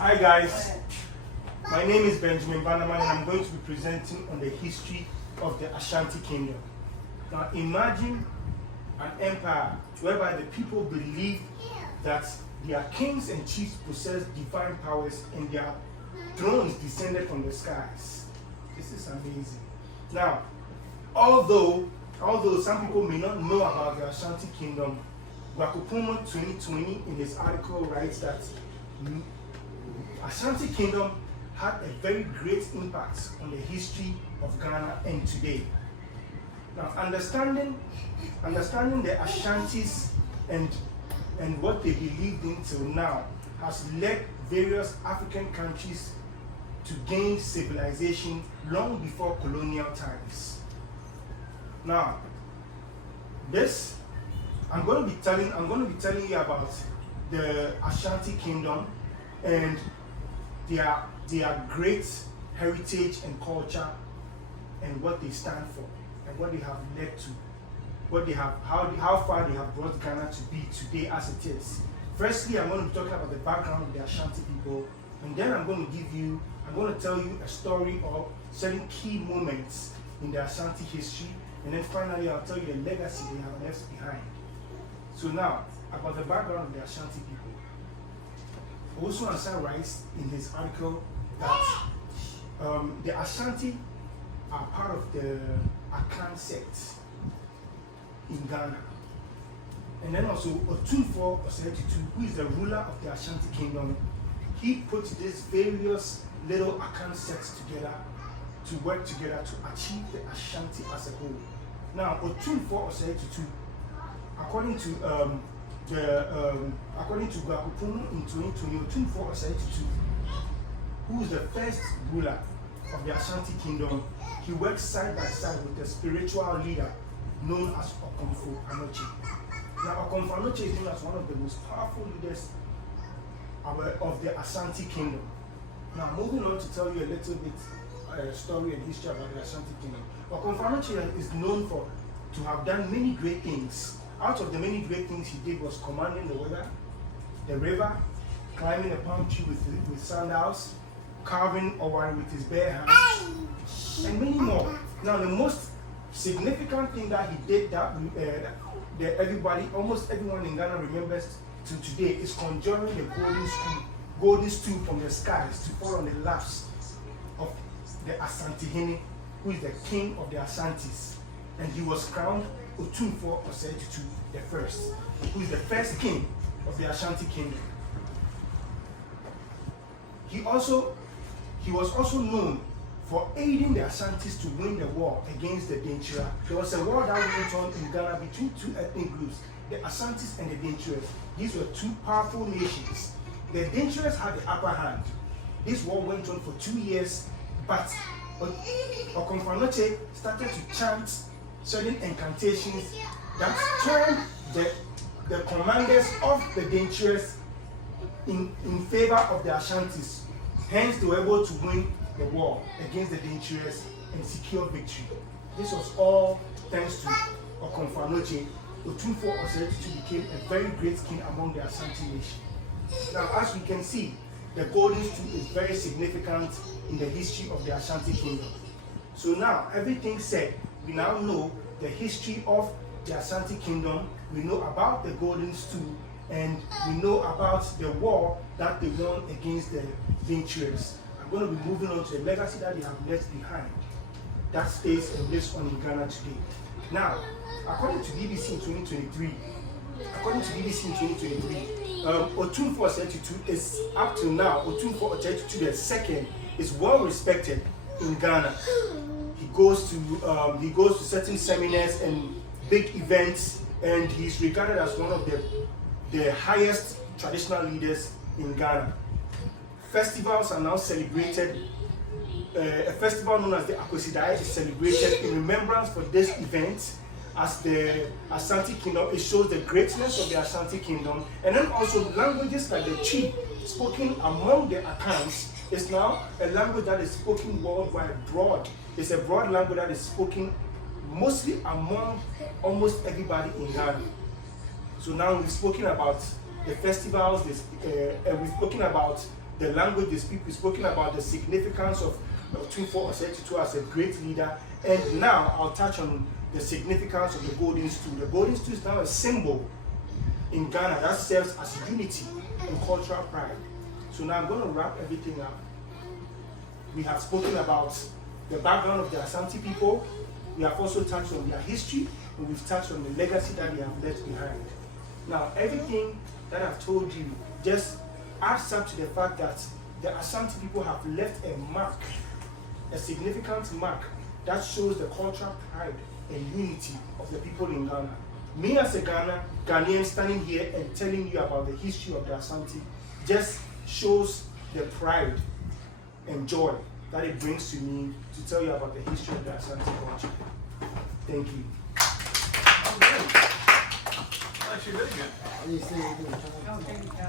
Hi guys, my name is Benjamin Bannerman and I'm going to be presenting on the history of the Ashanti Kingdom. Now imagine an empire whereby the people believed that their kings and chiefs possessed divine powers and their thrones descended from the skies. This is amazing. Now, although some people may not know about the Ashanti Kingdom, Wakupumo 2020 in his article writes that Ashanti Kingdom had a very great impact on the history of Ghana and today. Now, understanding the Ashantis and what they believed in till now has led various African countries to gain civilization long before colonial times. Now, I'm going to be telling you about the Ashanti Kingdom and their great heritage and culture and what they stand for and what they have led to, how far they have brought Ghana to be today as it is. Firstly, I'm going to be talking about the background of the Ashanti people, and then I'm going to tell you a story of certain key moments in the Ashanti history, and then finally I'll tell you the legacy they have left behind. So now, about the background of the Ashanti people. Also, Ansa writes in his article that the Ashanti are part of the Akan sect in Ghana. And then also Otunfo Osei-Tutu, who is the ruler of the Ashanti Kingdom, he put these various little Akan sects together to work together to achieve the Ashanti as a whole. Now, Otunfo Osei-Tutu, according to Wakupumo in 2020, Otunfo Osei-Tutu, who is the first ruler of the Ashanti Kingdom, he works side by side with a spiritual leader known as Okomfo Anoche. Now, Okomfo Anoche is known as one of the most powerful leaders of the Ashanti Kingdom. Now, moving on to tell you a little bit story and history about the Ashanti Kingdom. Okomfo Anoche is known to have done many great things. Out of the many great things he did was commanding the weather, the river, climbing a palm tree with sandals, carving Owari with his bare hands, and many more. Now, the most significant thing that he did that almost everyone in Ghana remembers to today is conjuring the golden stool from the skies to fall on the laps of the Asantehene, who is the king of the Asantis. And he was crowned Otunfo Osei-Tutu the first, who is the first king of the Ashanti Kingdom. He was also known for aiding the Ashantis to win the war against the Denchira. There was a war that went on in Ghana between two ethnic groups, the Asantis and the Denchiras. These were two powerful nations. The Denchiras had the upper hand. This war went on for 2 years, but Okomfo Anoche started to chant certain incantations that turned the commanders of the Denchiras in favor of the Ashantis. Hence, they were able to win the war against the Denchiras and secure victory. This was all thanks to Okomfo Anoche. Otunfo Osei-Tutu became a very great king among the Ashanti nation. Now, as we can see, the golden stool is very significant in the history of the Ashanti Kingdom. So now, everything said, we now know the history of the Ashanti Kingdom, we know about the golden stool, and we know about the war that they won against the Denchiras. I'm going to be moving on to the legacy that they have left behind that stays and lives on in Ghana today. Now, according to BBC in 2023, Otunfo Osei-Tutu is up to now, Otunfo Osei-Tutu the second is well respected in Ghana. He goes to certain seminars and big events, and he's regarded as one of the highest traditional leaders in Ghana. Festivals are now celebrated. A festival known as the Akwesidae is celebrated in remembrance for this event as the Ashanti Kingdom. It shows the greatness of the Ashanti Kingdom, and then also languages like the Chi spoken among the Akans is now a language that is spoken worldwide, broad. It's a broad language that is spoken mostly among almost everybody in Ghana. So now we've spoken about the festivals, we've spoken about the language they speak. We've spoken about the significance of Twinfo Osei as a great leader. And now I'll touch on the significance of the golden stool. The golden stool is now a symbol in Ghana that serves as unity and cultural pride. So now I'm going to wrap everything up. We have spoken about the background of the Asante people. We have also touched on their history, and we've touched on the legacy that they have left behind. Now, everything that I've told you just adds up to the fact that the Asante people have left a mark, a significant mark that shows the cultural pride and unity of the people in Ghana. Me as a Ghanaian standing here and telling you about the history of the Asante just shows the pride and joy that it brings to me to tell you about the history of the Asante culture. Thank you. Actually, very good.